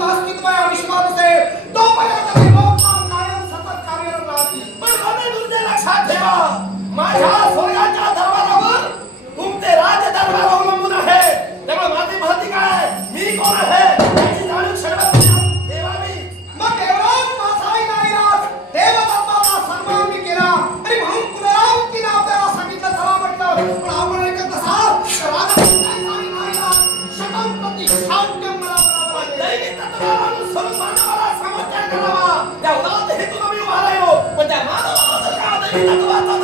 मानवाचं अस्तित्व या विश्वात असेल तोपर्यंत ते लोकमान कायम सतत कार्यरत राहतील. पण आम्ही तुमचे लक्षात ठेवा, माझ्या स्वर्गाच्या दरबारावर तुमचे राज दरबार अवलंबून आहे. त्यामुळे माझी महती काय, मी कोण आहे याची जाणीव सगळं ठेवावी. मग देवराज माझाही नाईलाज देवदत्ताचा सन्मान मी केला आणि म्हणून पुनरावृत्तीने आपल्याला सांगितलं चला म्हटलं. पण आपण ऐकत नसाल तर राजा नाईलाज शतंप्रती शांत्यम मला बरोबर आहे. दैवी तत्वानुसार मानवाला समोच्चार करावा या उदात्त हेतून आम्ही उभा राहिलो. पण त्या मानवाला जर का दैवी तत्वाचा